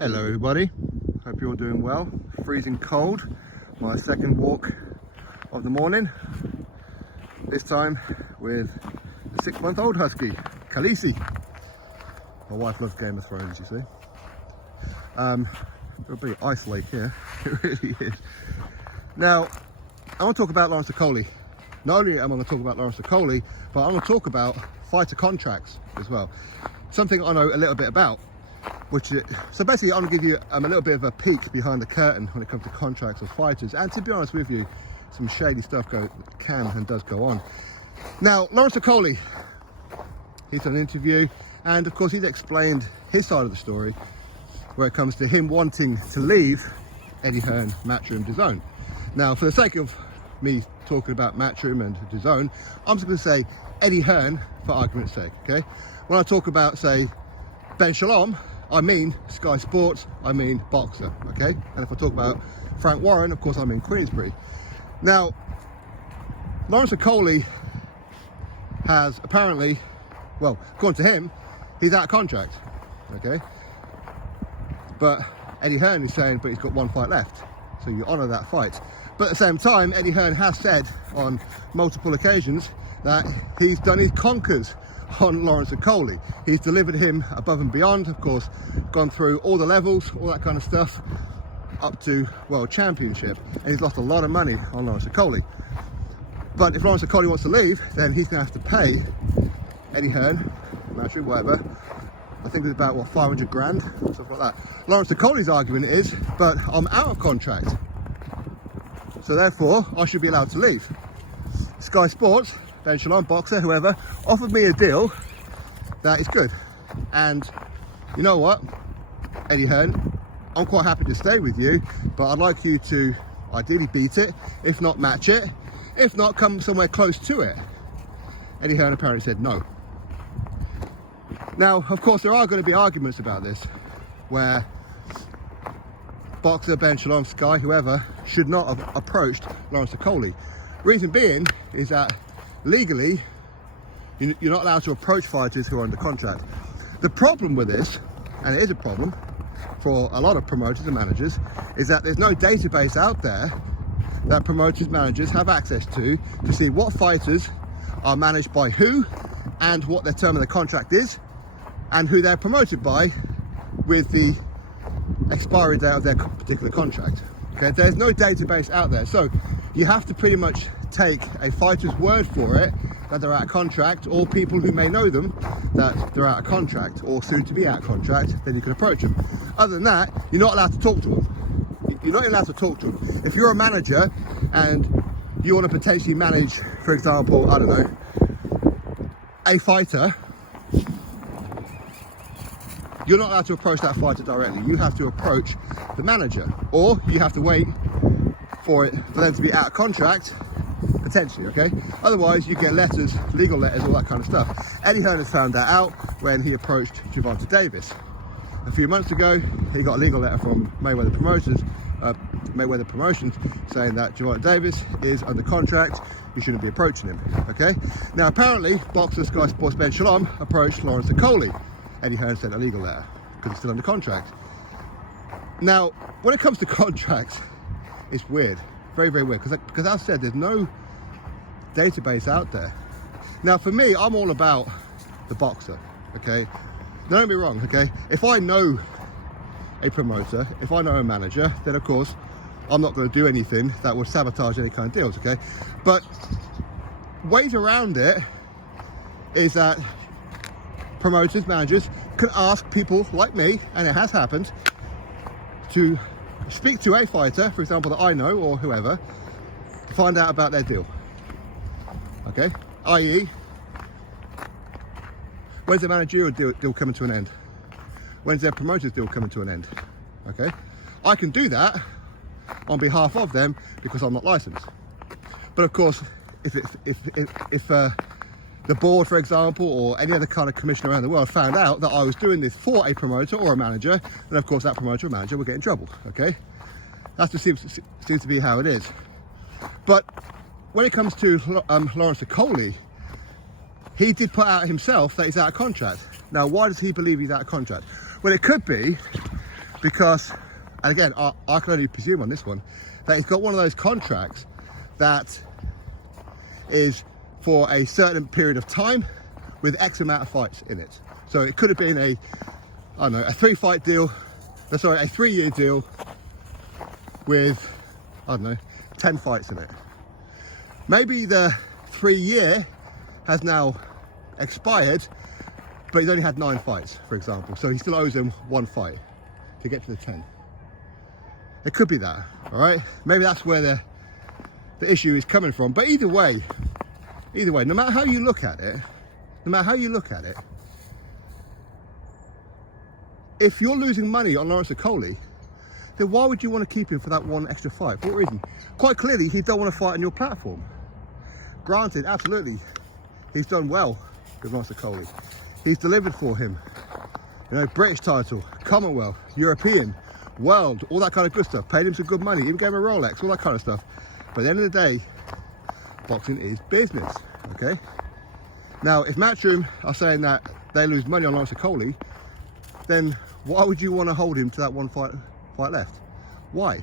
Hello everybody, hope you're all doing well. Freezing cold, my second walk of the morning, this time with a 6-month-old husky, Khaleesi. My wife loves Game of Thrones, you see. Got a big ice lake here, it really is. Now, I want to talk about Lawrence Okolie. Not only am I going to talk about Lawrence Okolie, but I'm going to talk about fighter contracts as well. Something I know a little bit about. So basically I'm going to give you a little bit of a peek behind the curtain when it comes to contracts of fighters, and to be honest with you, some shady stuff can and does go on. Now, Lawrence Okolie, he's done an interview, and of course he's explained his side of the story where it comes to him wanting to leave Eddie Hearn, Matchroom, DAZN. Now, for the sake of me talking about Matchroom and DAZN, I'm just going to say Eddie Hearn for argument's sake, okay? When I talk about, say, Ben Shalom, I mean Sky Sports, I mean Boxer, okay? And if I talk about Frank Warren, of course I mean Queensbury. Now, Lawrence Okolie has apparently, well, according to him, he's out of contract, okay? But Eddie Hearn is saying, but he's got one fight left, so you honour that fight. But at the same time, Eddie Hearn has said on multiple occasions that he's done his conkers on Lawrence Okolie. He's delivered him above and beyond, of course, gone through all the levels, all that kind of stuff, up to World Championship, and he's lost a lot of money on Lawrence Okolie. But if Lawrence Okolie wants to leave, then he's going to have to pay Eddie Hearn, Matchroom, whatever, I think it's about, what, 500 grand, stuff like that. Lawrence Okolie's argument is, but I'm out of contract, so therefore I should be allowed to leave. Sky Sports, Ben Shalom, Boxer, whoever, offered me a deal that is good. And you know what, Eddie Hearn, I'm quite happy to stay with you, but I'd like you to ideally beat it, if not match it, if not come somewhere close to it. Eddie Hearn apparently said no. Now, of course, there are going to be arguments about this, where Boxer, Ben Shalom, Sky, whoever, should not have approached Lawrence Okolie. Reason being is that legally, you're not allowed to approach fighters who are under contract. The problem with this, and it is a problem for a lot of promoters and managers, is that there's no database out there that promoters, managers have access to see what fighters are managed by who and what their term of the contract is and who they're promoted by with the expiry date of their particular contract. Okay, there's no database out there, so you have to pretty much take a fighter's word for it that they're out of contract, or people who may know them that they're out of contract or soon to be out of contract, then you can approach them. Other than that, you're not allowed to talk to them. You're not allowed to talk to them. If you're a manager and you want to potentially manage, for example, I don't know, a fighter, you're not allowed to approach that fighter directly. You have to approach the manager, or you have to wait for them to be out of contract, potentially, okay? Otherwise, you get letters, legal letters, all that kind of stuff. Eddie Hearn has found that out when he approached Gervonta Davis. A few months ago, he got a legal letter from Mayweather Promotions saying that Gervonta Davis is under contract, you shouldn't be approaching him, okay? Now, apparently, Boxer, Sky Sports, Ben Shalom approached Lawrence Okolie. Eddie Hearn sent a legal letter because he's still under contract. Now, when it comes to contracts, it's weird, very, very weird, because as I said, there's no database out there. Now, for me, I'm all about the boxer, okay? Don't get me wrong, okay? If I know a promoter, if I know a manager, then of course, I'm not going to do anything that would sabotage any kind of deals, okay? But ways around it is that promoters, managers can ask people like me, and it has happened, to speak to a fighter, for example, that I know or whoever, to find out about their deal. Okay? i.e., when's their managerial deal coming to an end? When's their promoter's deal coming to an end? Okay? I can do that on behalf of them because I'm not licensed. But of course, if the board, for example, or any other kind of commission around the world found out that I was doing this for a promoter or a manager, then of course that promoter or manager will get in trouble, okay? That just seems to be how it is. But when it comes to Lawrence Okolie, he did put out himself that he's out of contract. Now, why does he believe he's out of contract? Well, it could be because, and again, I can only presume on this one, that he's got one of those contracts that is for a certain period of time with X amount of fights in it. So it could have been a 3-fight deal, a 3-year deal with, 10 fights in it. Maybe the 3-year has now expired, but he's only had 9 fights, for example. So he still owes him 1 fight to get to the 10. It could be that, all right? Maybe that's where the issue is coming from. But either way, no matter how you look at it, if you're losing money on Lawrence Okolie, then why would you want to keep him for that 1 extra fight? For what reason? Quite clearly, he don't want to fight on your platform. Granted, absolutely, he's done well with Lawrence Okolie. He's delivered for him. You know, British title, Commonwealth, European, World, all that kind of good stuff. Paid him some good money, even gave him a Rolex, all that kind of stuff. But at the end of the day, boxing is business, okay? Now, if Matchroom are saying that they lose money on Lawrence Okolie, then why would you want to hold him to that 1 fight left? Why?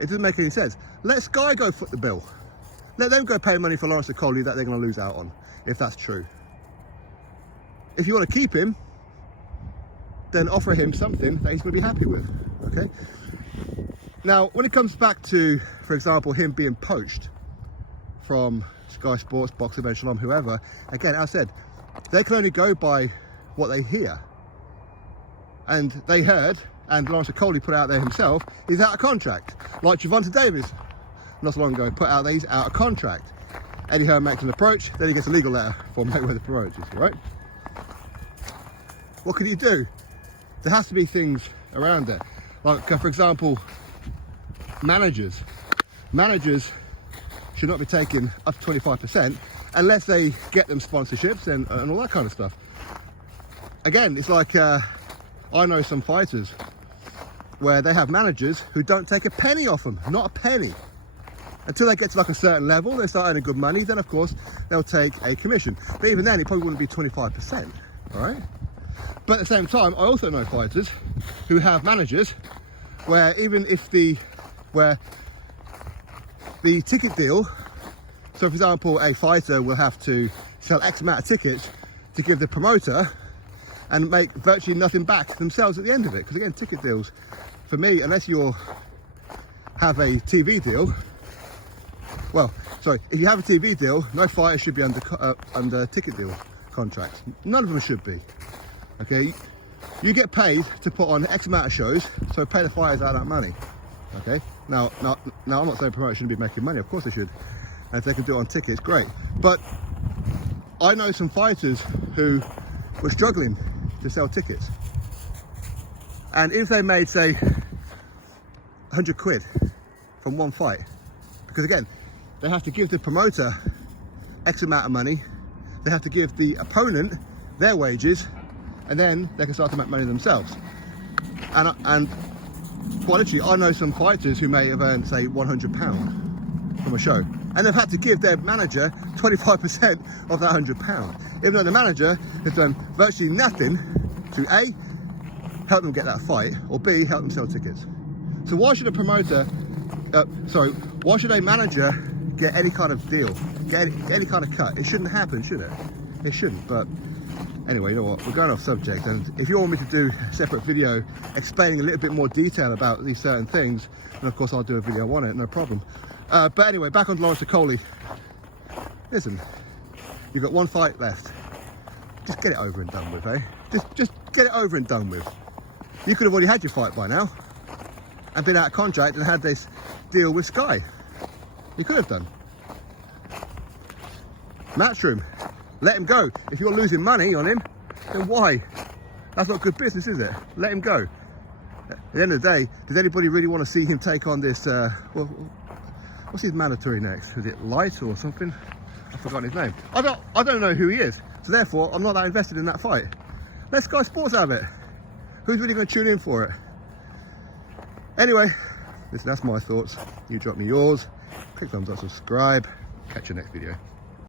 It doesn't make any sense. Let Sky go foot the bill. Let them go pay money for Lawrence Okolie that they're going to lose out on, if that's true. If you want to keep him, then offer him something that he's going to be happy with, okay? Now, when it comes back to, for example, him being poached from Sky Sports, Boxing Event Shalom, whoever, again, as I said, they can only go by what they hear. And they heard, and Lawrence Okolie put out there himself, he's out of contract. Like Gervonta Davis, not so long ago, put out that he's out of contract. Eddie Hearn makes an approach, then he gets a legal letter from Mayweather Promotions, right? What can you do? There has to be things around it. Like, for example, managers. Managers should not be taking up to 25% unless they get them sponsorships and all that kind of stuff. Again, it's like, I know some fighters where they have managers who don't take a penny off them, not a penny. Until they get to like a certain level, they start earning good money, then of course they'll take a commission. But even then, it probably wouldn't be 25%, all right? But at the same time, I also know fighters who have managers where even if the ticket deal, so for example, a fighter will have to sell X amount of tickets to give the promoter and make virtually nothing back themselves at the end of it. Because again, ticket deals, for me, unless you have a TV deal, if you have a TV deal, no fighter should be under ticket deal contracts. None of them should be. Okay, you get paid to put on X amount of shows, so pay the fighters out that money. Okay, now I'm not saying promoters shouldn't be making money, of course they should. And if they can do it on tickets, great. But I know some fighters who were struggling to sell tickets. And if they made, say, 100 quid from 1 fight, because again, they have to give the promoter X amount of money, they have to give the opponent their wages, and then they can start to make money themselves. And quite literally, I know some fighters who may have earned, say, £100 from a show, and they've had to give their manager 25% of that £100, even though the manager has done virtually nothing to A, help them get that fight, or B, help them sell tickets. So why should a promoter, why should a manager get any kind of deal, get any kind of cut? It shouldn't happen, should it? It shouldn't. But anyway, you know what, we're going off subject, and if you want me to do a separate video explaining a little bit more detail about these certain things, then of course I'll do a video on it, no problem. But anyway, back on Lawrence Okolie. Listen, you've got 1 fight left. Just get it over and done with, eh? Just get it over and done with. You could have already had your fight by now and been out of contract and had this deal with Sky. You could have done. Matchroom, let him go. If you're losing money on him, then why? That's not good business, is it? Let him go. At the end of the day, does anybody really want to see him take on this, what's his mandatory next? Is it Light or something? I've forgotten his name. I don't know who he is, so therefore I'm not that invested in that fight. Let Sky Sports have it. Who's really going to tune in for it? Anyway, listen, that's my thoughts. You drop me yours. Click thumbs up, subscribe. Catch you next video.